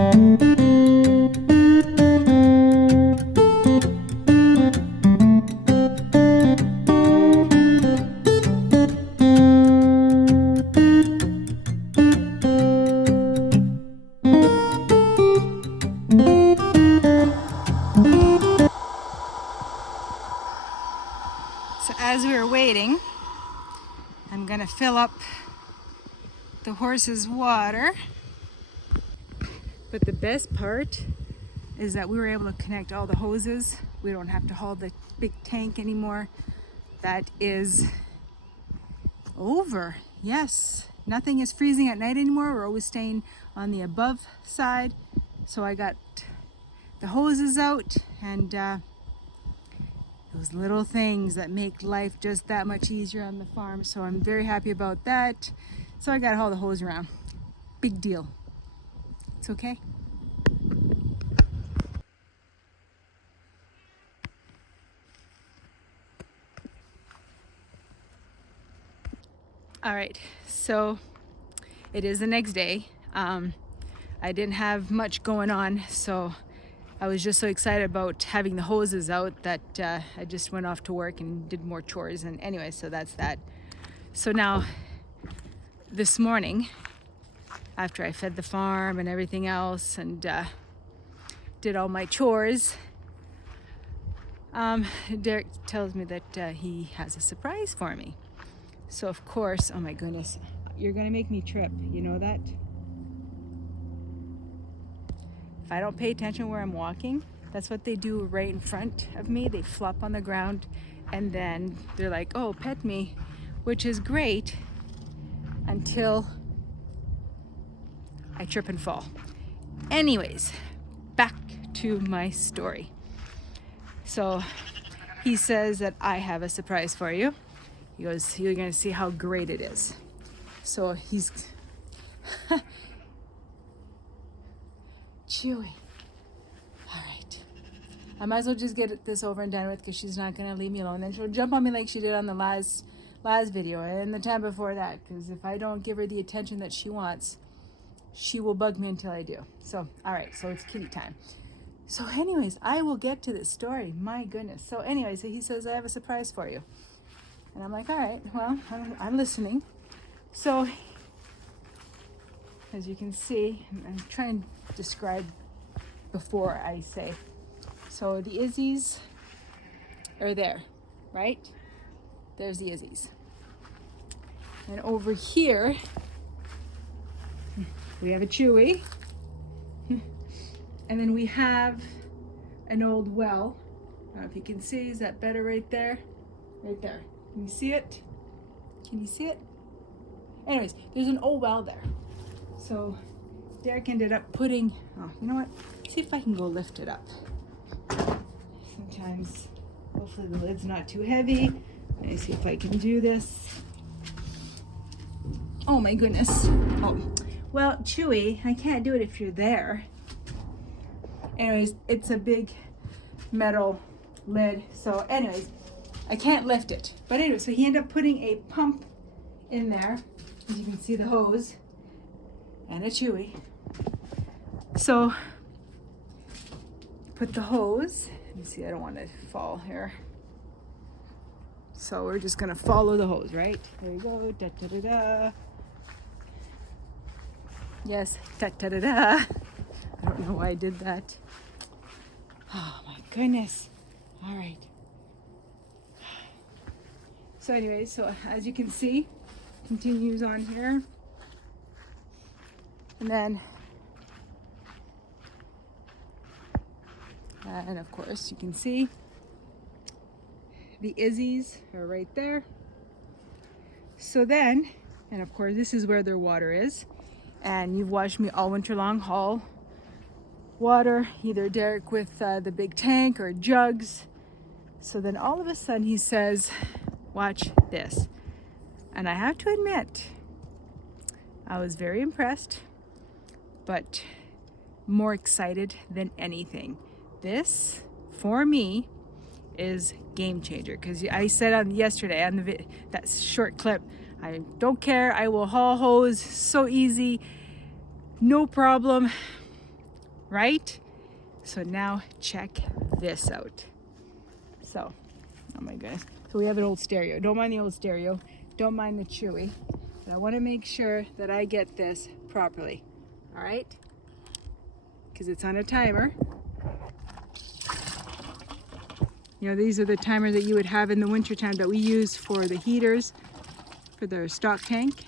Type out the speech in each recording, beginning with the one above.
So as we were waiting, I'm gonna fill up the horse's water. But the best part is that we were able to connect all the hoses. We don't have to haul the big tank anymore. That is over. Yes, nothing is freezing at night anymore. We're always staying on the above side. So I got the hoses out, and those little things that make life just that much easier on the farm. So I'm very happy about that. So I got to haul the hose around. Big deal. It's okay. All right, so it is the next day. I didn't have much going on, so I was just so excited about having the hoses out that I just went off to work and did more chores. And anyway, so that's that. So now, this morning, after I fed the farm and everything else and did all my chores, Derek tells me that he has a surprise for me. So of course, oh my goodness, you're gonna make me trip, you know that? If I don't pay attention where I'm walking, that's what they do right in front of me. They flop on the ground and then they're like, oh, pet me, which is great until I trip and fall. Anyways, back to my story. So he says that I have a surprise for you. He goes, you're gonna see how great it is. So he's Chewy. All right. I might as well just get this over and done with because she's not gonna leave me alone. Then she'll jump on me like she did on the last video and the time before that. Because if I don't give her the attention that she wants, she will bug me until I do. So, all right. So it's kitty time. So anyways, I will get to this story. My goodness. So anyways, he says, I have a surprise for you. And I'm like, all right, well, I'm listening. So, as you can see, I'm trying to describe before I say. So the Izzies are there, right? There's the Izzies. And over here, we have a Chewy. And then we have an old well. I don't know if you can see, is that better right there? Right there. Can you see it? Can you see it? Anyways, there's an old well there. So Derek ended up putting, oh, you know what? See if I can go lift it up. Sometimes, hopefully the lid's not too heavy. Let me see if I can do this. Oh my goodness. Oh, well, Chewy, I can't do it if you're there. Anyways, it's a big metal lid. So anyways, I can't lift it. But anyway, so he ended up putting a pump in there. As you can see, the hose and a Chewy. So put the hose. Let me see, I don't want to fall here. So we're just gonna follow the hose, right? There you go. Da da da da. Yes, da da da da. I don't know why I did that. Oh my goodness. All right. So anyways, so as you can see, continues on here. And then, and of course you can see the Izzies are right there. So then, and of course this is where their water is. And you've watched me all winter long haul water, either Derek with the big tank or jugs. So then all of a sudden he says, watch this. And I have to admit, I was very impressed, but more excited than anything. This, for me, is game changer. Because I said on yesterday on that short clip, I don't care, I will haul hose, so easy, no problem. right? So now check this out. So, oh my goodness. So we have an old stereo. Don't mind the old stereo. Don't mind the Chewy. But I want to make sure that I get this properly. All right? Because it's on a timer. You know, these are the timers that you would have in the wintertime that we use for the heaters, for the stock tank.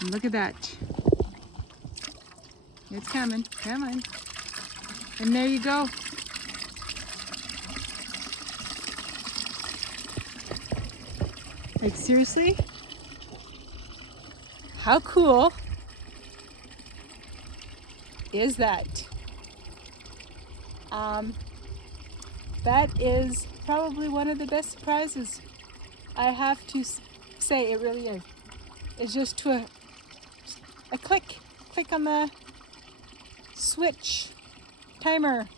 And look at that. It's coming. Come on. And there you go. Like, seriously? How cool is that? That is probably one of the best surprises. I have to say, it really is. It's just to a click on the switch timer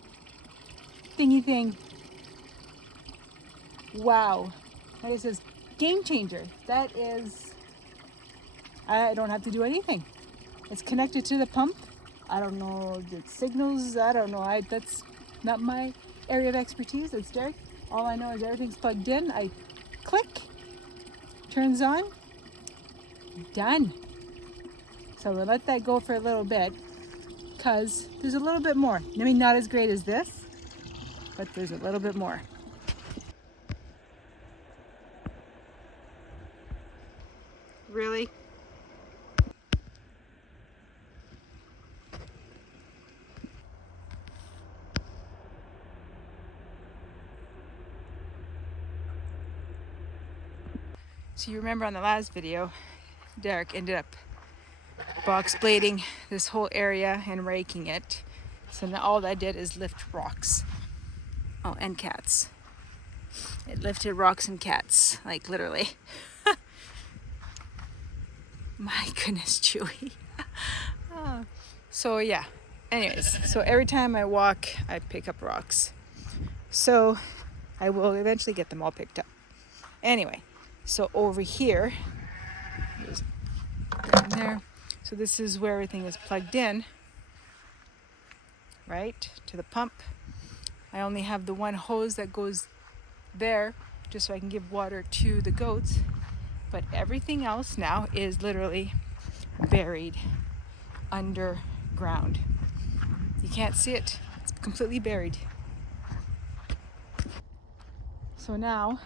thingy thing. Wow. That is a game changer. That is, I don't have to do anything. It's connected to the pump. I don't know the signals. I don't know. That's not my area of expertise. It's Derek. All I know is everything's plugged in. I click, turns on, done. So we'll let that go for a little bit because there's a little bit more. I mean, not as great as this, but there's a little bit more. Really? So you remember on the last video, Derek ended up box blading this whole area and raking it. So now all that did is lift rocks. Oh, and cats. It lifted rocks and cats, like literally. My goodness, Chewy. Oh. So yeah, anyways, so every time I walk, I pick up rocks. So I will eventually get them all picked up. Anyway, so over here, just down there. So this is where everything is plugged in, right, to the pump. I only have the one hose that goes there just so I can give water to the goats. But everything else now is literally buried underground. You can't see it. It's completely buried. So now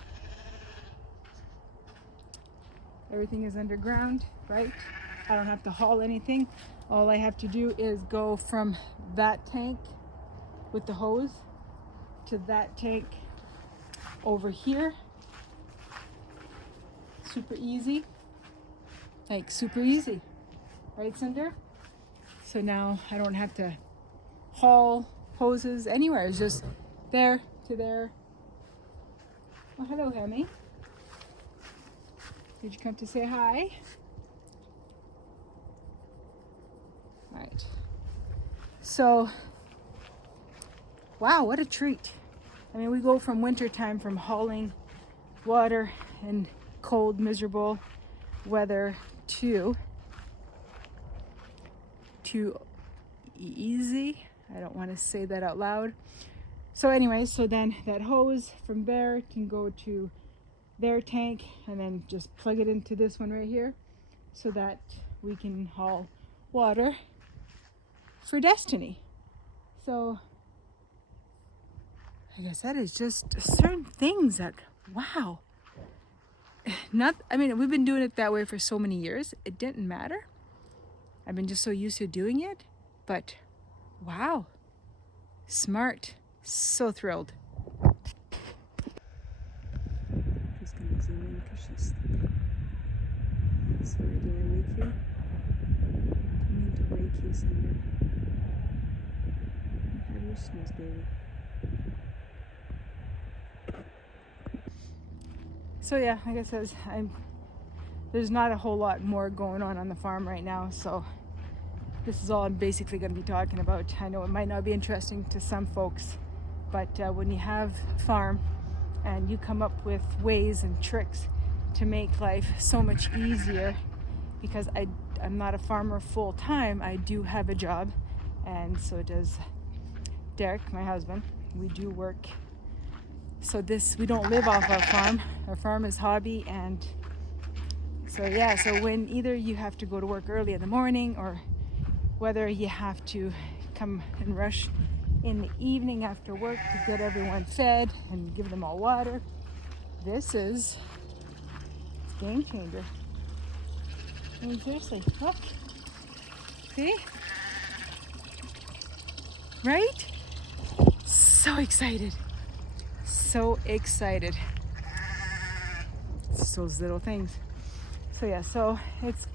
everything is underground, right? I don't have to haul anything. All I have to do is go from that tank with the hose to that tank over here. Super easy. Like super easy. Right, Cinder? So now I don't have to haul hoses anywhere. It's just there to there. Oh, hello, Hemi. Did you come to say hi? All right. So, wow, what a treat. I mean, we go from winter time, from hauling water and cold, miserable weather to easy. I don't want to say that out loud. So anyway, so then that hose from there can go to their tank and then just plug it into this one right here so that we can haul water for Destiny. So I guess that is just certain things that, wow. I mean, we've been doing it that way for so many years. It didn't matter. I've been just so used to doing it, but wow, smart, so thrilled. She's gonna zoom in because she's sleeping. Sorry, did I wake you? I didn't mean to wake you, Cinder. Have your snooze, baby. So yeah, like I said, there's not a whole lot more going on the farm right now, so this is all I'm basically going to be talking about. I know it might not be interesting to some folks, but when you have a farm and you come up with ways and tricks to make life so much easier, because I'm not a farmer full time, I do have a job, and so does Derek, my husband, we do work. So we don't live off our farm. Our farm is hobby, and so yeah, so when either you have to go to work early in the morning, or whether you have to come and rush in the evening after work to get everyone fed and give them all water, this is a game changer. I mean, seriously, look. See? Right? So excited. So excited. It's those little things. So yeah, so it's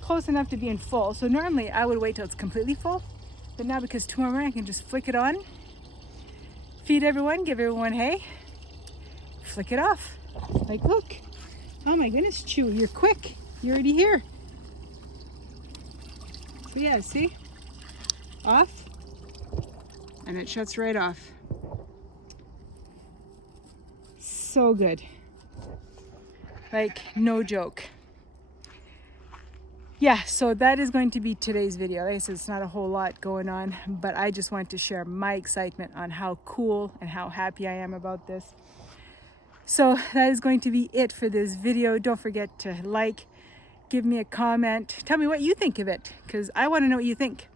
close enough to being full. So normally I would wait till it's completely full, but now because tomorrow morning I can just flick it on, feed everyone, give everyone hay, flick it off. Like, look. Oh my goodness, Chewy, you're quick. You're already here. So yeah, see? Off. And it shuts right off. So good. Like, no joke. Yeah, so that is going to be today's video. Like I said, it's not a whole lot going on, but I just wanted to share my excitement on how cool and how happy I am about this. So that is going to be it for this video. Don't forget to like, give me a comment, tell me what you think of it, because I want to know what you think.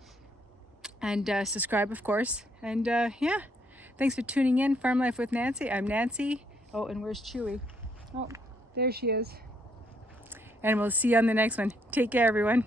And subscribe, of course. And yeah, thanks for tuning in. Farm Life with Nancy. I'm Nancy. Oh, and where's Chewy? Oh, there she is. And we'll see you on the next one. Take care, everyone.